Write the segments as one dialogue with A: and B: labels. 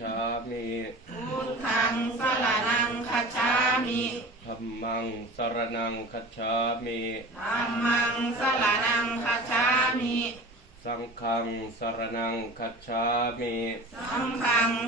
A: ฉามิ
B: พุทธังสรณังคัจฉามิ
A: ธัมมังสรณังคัจฉามิ
B: ธัมมังสรณังคัจฉามิ
A: สังฆังสรณังคัจฉามิ
B: สังฆังส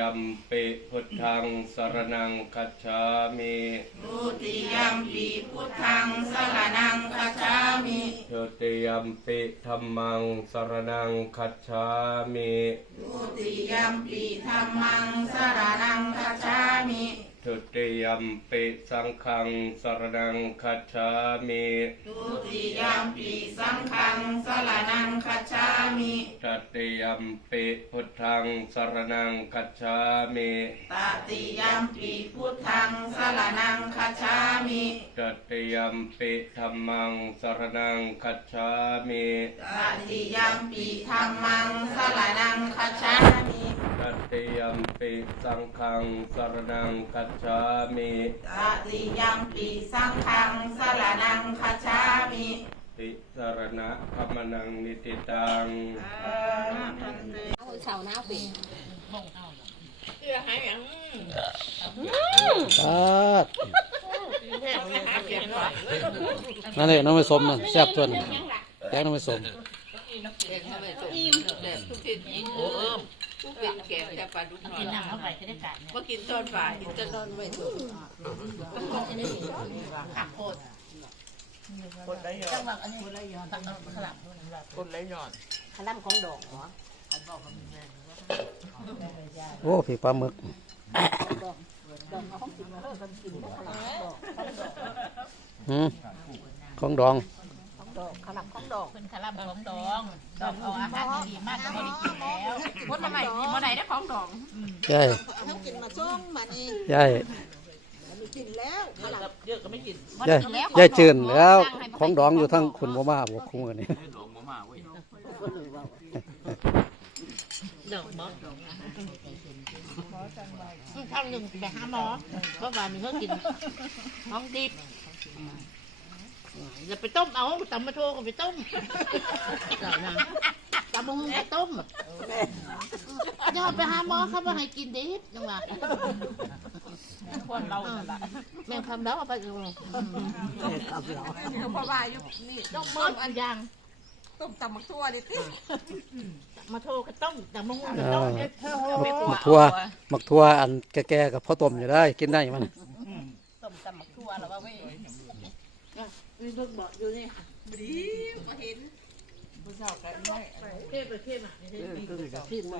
A: ยมปิพุทธังสรณังคัจฉามิ
B: ทุติยมปีพุทธังสรณังคัจฉามิ
A: ทุติยมปิธัมมังสรณังคัจฉามิ
B: ทุติยมปีธัมมังสรณังคัจฉามิ
A: ทุติยมปิสังฆังสรณังคัจฉามิ
B: ทุติยมปีสังฆังสรณังคัจฉามิ
A: ตติยมปิพุทธังสรณังคัจฉามิ
B: ตติยมปีพุทธังสรณังคัจฉามิ
A: ตติยมปิธัมมังสรณังคัจฉามิ
B: ตติยมปีธัมมังสรณังคัจฉามิ
A: ตติยมปิสังฆังสรณังคัจฉามิ
B: ตติยมปีสังฆังสรณังคัจฉามิ
A: ติสรณะคัมนังนิติตัง
C: เสาหน้าเป็น
D: ครับนั่นเลยน้องไม่สมนั่นแซ่บตัวนึงแกงน้องไม่สม
C: กิ นน้ำเข้าไปจะได้กัดเนี่ย
B: ว่ากินตอนบ่ายจะนอนไม่ถูก
C: ขับโคตร
E: คนละหยอ
C: จั
E: ด
C: งหวะอันนี้ขลับขลับ
E: คนละหยอด
C: ขลับของดอกเหรอ
D: โอ้ผีปลาหมึก
C: ดอกเขากินมาเลิกกันกินขลับดอก
D: หืมของด
C: อง ดอก
F: เป็นคาราบของดองดองเอาอาหารดีๆมากก็ไม่ได้กินแล้วมดมาใหม่ดีมาไหนได้ของดอง
D: ใช่
C: เขากินมาส้มมานี่
D: ใช่
C: กินแล้วขลับ
E: เยอะก็ไม่กิน
F: มด
D: ใช่
F: กินแล้ว
D: ใช่จืนแล้วของดองอยู่ทั้งคุณบ่มาบวกคุ้งอันนี้
F: ดอกมดข้างหนึ่งไปหาหมอเพราะว่ามีเขากินของดิบ อย่าไปต้มเอาตำมาโทก็ไปต้มตำมะฮุงไปต้มอย่าไปหาหมอเขาไม่ให้กินดิบจังหวะ
E: คนเราละ
F: แม่ทำแล้วเอาไปเออ
B: เพราะว่าอยู่นี่
F: ต้มมดอันยัง
B: ต้มตำมักทั่วนี่ติ
F: มาโทรก็ต้มแต่มะฮุงก็
D: อ่า
F: ต้ม
D: หมักทั่วหมักทั่วอันแก่ๆกับพ่อต้มอยู่ได้กินได้มัน
F: ต้มตำหมักทั่วแล้วว่าเว้ย มีเพิ่งบอกอยู่นี่ค่ะ
E: ผู้ชายกันไม่
F: เข้มไปเข้มอะนี่ได้ดี
C: กินมา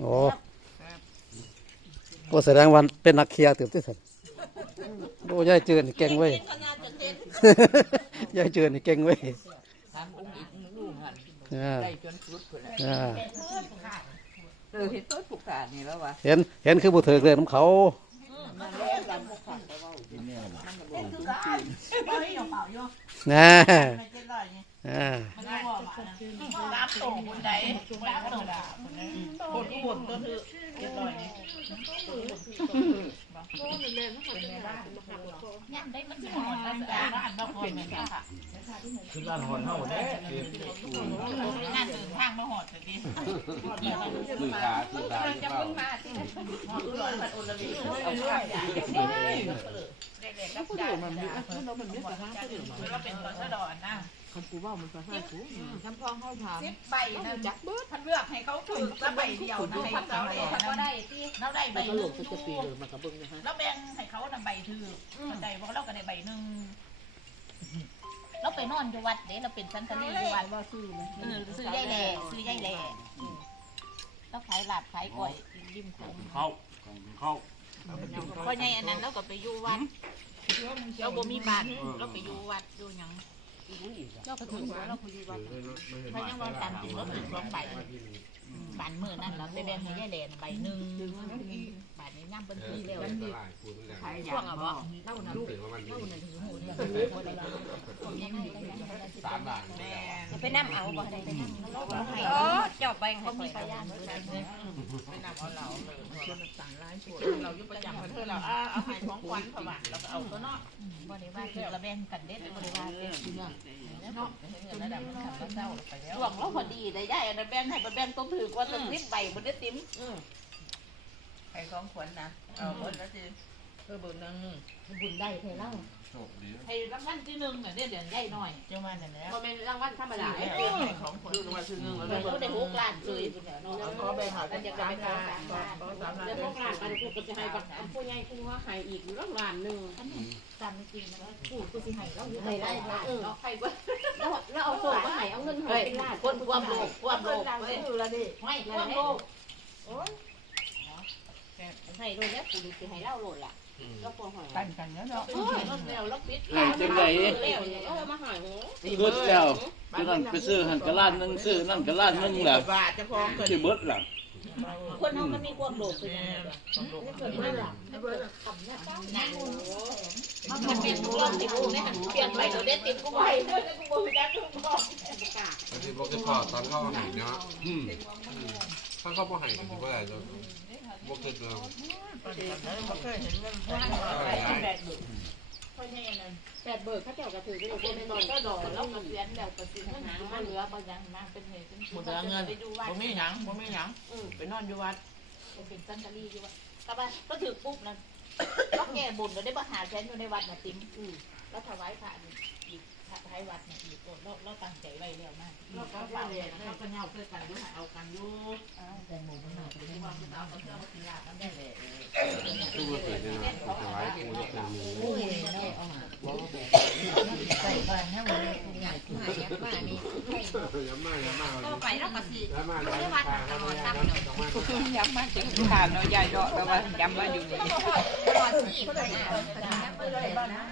D: โอ้ก็แสดงว่าเป็นนักเคียร์ตื่นที่สุดโอ้ยายจืนนี่เก่งเว้ยยายจืนนี่เก่งเว้ย
E: ทางอุ้งอิงลูกหัน
D: อ่า
E: ได้จนสุดคนละ
D: อ่า
E: เออเห็นต้นผูกขาดนี่แล้ววะ
D: เห็นเห็นคือบุเถิกเลยน้ำเขา
E: นั่นแล้วกันผูกขาดไปว่ามันก็บอกตุ้งตีน
F: บ่ให้เอาเปล่าอยู่
D: นะ
F: ไม่เจ็ดร้ อยนี่
D: อ่า
F: มันก็บอกมานะรับโตคนใดรับโตดาคนนั้นคนที่บ่นก็คือเจ็ดร้อยนี่ยังได้มันสิหอดแล้วแต่ว่าอันบ่พอแม่นค่ะ
G: คือร้านหอนเฮาเด้
F: งานเดินทางมาหอดเลยดิ
G: คือขาคือขาที่เป้า
F: หอดร้อยพันอุลลีเอาข้าวใหญ่เด็กๆรับจ่ายมันมีแล้วมันมีสภาพก็อยู่ก็เป็นตัวสะดอนนะ
E: คันกูว่ามันสภาพกูคำพองเขาถาม
F: สิบใบนะจักเบิดพันเลือกให้เขาถือละใบเดียวนะให้เขาเลยเขาได้ที่เราได้ใบ
E: มัน
F: ห
E: ก็หล
F: นึ่
E: บ
F: ง
E: สักปีเลยมันก็เบิ่งนะฮะ
F: เราแบ่งให้เขานำใบถือมันได้เพราะเราก็ได้ใบหนึ่งเราไปนอนอยู่วัดเด้เราเป็นสันตลีอยู่วัด
E: ว่าซื้อมัน
F: เออซื้อยายแหล่ซื้อยายแหล่เราขายหลาบขายก้อยริมโขง
G: เข้าเข้า
F: เพราะไงอันนั้นเราก็ไปอยู่วัดเราบ่มีบ้านเราไปอยู่วัดอยู่หยัง เราก็ถึงว่าเราไปอยู่วัดเพราะยังว่าตามจริงเราถึงสองใบบ้านมือนั่นเราไปแบ่งให้ยายแหล่ใบหนึ่งบ้านนี้ย่ำเป็นปีแล้ว
A: ตลาดคูณแล้ว
F: ช่วงอะบ่เล่านะลูก
A: ถึงว่ามัน
F: เล่านะถือหูเนี่ย
G: สามบาท
F: ไปนั่งเอาบ่ได้ไปนั่งแล้วก็ให้
C: โอ้เจ้าแบ่งให้
F: เขา
C: ข่
F: มี
C: อย
F: พยานด้วยนะ
C: ไปนำเอาเราเลย
E: คนต่างร้านชวนเราอยู่ประจำเธอเราอ่าเอาหายของควันเขาบ้าแล้วก็เอาตัวนอก
F: บริว่าคือระแบงกันเด็ดบริวารเด็ดเนาะ
E: เนาะเห็นระดับมันขับมาเศร้าไปแล้ว
C: งเราพอดีได้ยัยอันแบ่งให้แบ่งต้นถือกว่าจะติบใบบ่ได้ติ้ม
E: ไอ้ของขวัญนะเอาหมดแล้ว สิเพื่อบุญนึง
F: บุญได้เท่าเล่า
G: โชคดี
F: ให้รางวัลที่1น่ะเด้เดือนใหญ่หน่อย
E: เจ้ามานั่นแหละ
C: บ่แม่นรางวัลธรรมดา
E: ให้ของขวัญดูมาซื้อเงิน
C: เรา
E: แล้ว
C: ได้6ล้านเลยพุ่นน่ะเนาะ
E: ขอไปหา
C: อันจะไปขอสามล้าน
E: ขอสามล้าน
C: แล้ว6ล้านมันกูก็จะให้บักอันผู้ใหญ่กูว่าให้อีกรางล้านนึง
F: ตามจริงนะกูกูสิให้เราอยู่
C: ให้ได้เออ
F: เนาะใครว่า
C: แล้วแล้วเอาโซ่มาให้เอาเงินให้เป็นล้านคนความโลภความโลภเว้ย
F: ไม่ความโลภ
C: ให้โดยแล้วกูสิให้เล่าโลดล่ะ แล้วพอหอย
E: กันกันเนาะ
C: เออรถแล้วรถปิด
D: ให้จังได๋
C: แล้วเนี่ยเอามาให้โห
D: เบิดแล้วฉะนั้นไปซื้อหันกะล้านหนึงซื้อนั่นกะล้านหนึงแล้ว
E: บาทจะพร้อมกัน
D: สิเบิดล่ะ
C: คนเฮามันมีความโลภคือหยังไงเกิดมาล่ะ
F: นั่น
C: มันเป็นทุกรอบที่กูเนี่ยเปลี่ยนไปเราได้ติดกูไว้เด้อกูบ่รู้จักกูบ่กล้า
A: อันนี้พวกที่พ่อตอนเข้าหนีเนาะถ้าเขาพ่อหายกันที่ว่าอะไร จะพวกคือเรา
E: เขาเคยเห็นเงินแพง
C: เพราะแน่นั่นแปดเบิกเขาเจ้าก็ถือได้บ่แม่นอนก็ดอกแล้วก็เสียนแล้วก็สิหามาเหลือบ่ยังมาเป็นเหตุเป็น
E: หมดแล้วเงิน
C: ไปดูว่า
E: บ่มีหยังบ่มีหยังไปนอนอยู่วัดผม
F: เป็นสังกะรีอยู่ว่าแต่ว่าก็ถือปุ๊บนะก็แก้บุญก็ได้มาหาแสนอยู่ในวัดน่ะติ๋มแล้วถวายพระอีกถ วัดน่ะอีกโอ้เราเราตั้งใจไว้แล้วมาก
E: เราก็เฝ้าเลยเราก็เงาเพื่อกันอยู่เอากันอยู่
F: แต่หมูมันหนาเป็นว่าคือเอาเสื้อมาสีลากันได้เลย
A: ตู้เกิดเนี่ยนะถวายกูจะเป็นหมู
F: โอ้ยเนาะเอามาใส่บ้านให้มันใหญ่ขึ้นมาเนี่ยมานี่
A: ย้ำมากย้ำมาก
F: ก็ไปแล้วก็สิ
A: ย้ำมากย้ำมาตลอดตั้งเนาะ
E: ย้ำมาถึงทานเนาะใหญ่เนาะแต่ว่าย้ำว่าอยู่นี่
F: ตลอดสิก็ได้ไปเลยบ้านนะ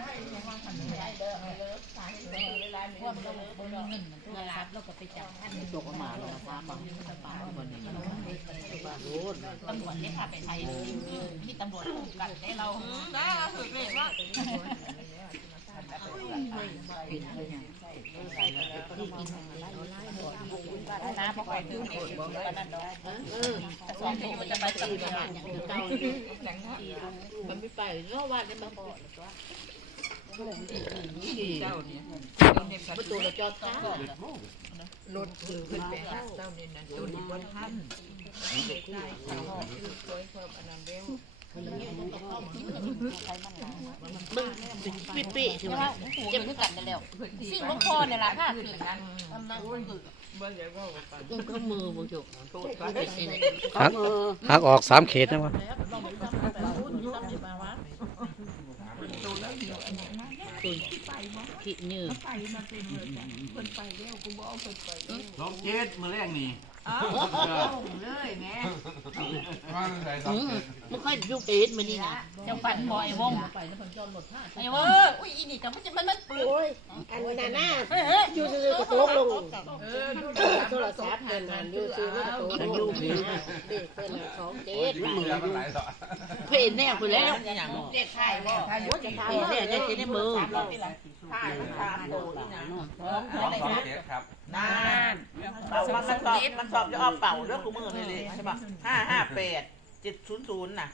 F: วกเราบนเงินมันตัวรับแล้วก็ไปจับท่านตกมาแล้วฟ้าบังป่าวันนี้ตำรวจได้พาไปไทยที่ตำรวจถูกกันได้เรา
C: ได้ถือเลขว่า
F: น้าพวกไปดูเด็กกันนั่นดอกสองคนจะไปตีบ้านอย่างเก่า
C: มันไม่ไปเนาะว่าได้มาบ่
E: เจ้าเนี่ย
C: ประตูเราจอดจ้าร
E: ถคือขึ้นไปหาเจ้าเนี่ยนั่นจนบ่ทันเด็กได้เขาคือเคยเพิ่มอันนั้นเร็ว
C: มึงปิปิใช่ไหม
F: เจ็บขึ้นกันได้แล้วสิ่งลูกพ่อเนี่ยละค่ะคือกัน
E: เบิ่งแล้วก็ไป
C: มันก็มือบ่จบ
E: โทษก็ได้สิ
D: หักหักออกสามเขตนะวะ
C: ขี้ยืด
G: สองเจ็ดมือแรกนี่
E: เลยแม่
A: ว่าใส่สองเจ็ด
C: มันค่อยยุบเอสมันนี่นะ
F: จังฝันบ่ไอ้วงไอ้วงอุ้ยอีนี่ก็มันจะมันมันปืน
C: โอ้ยอันนั้นน่ะอยู่ซื่อๆก็ตกลง
E: เออดู
C: โทรศัพท์นั่นน่ะอยู่ซื่อๆก็ตกลงเด็กเพิ่นน่ะสองเจ็ด
A: มือมันหลายต่อ
C: เพิ่นแน่พุ่นแล้ว
E: อย่าง
F: เด็กชายบ่
C: ว่าจะทำเนี่ยได้สิในมือ
E: ถ่ายตามโตนี่นะ
A: สองสองเจ็ดครับ
E: นานเป่ามันสอบมันสอบจะเอาเป่าเรื่องกูมือเลยเลยใช่ป่ะห้าห้าแปดเจ็ดศูนย์ศูนย์น่ะ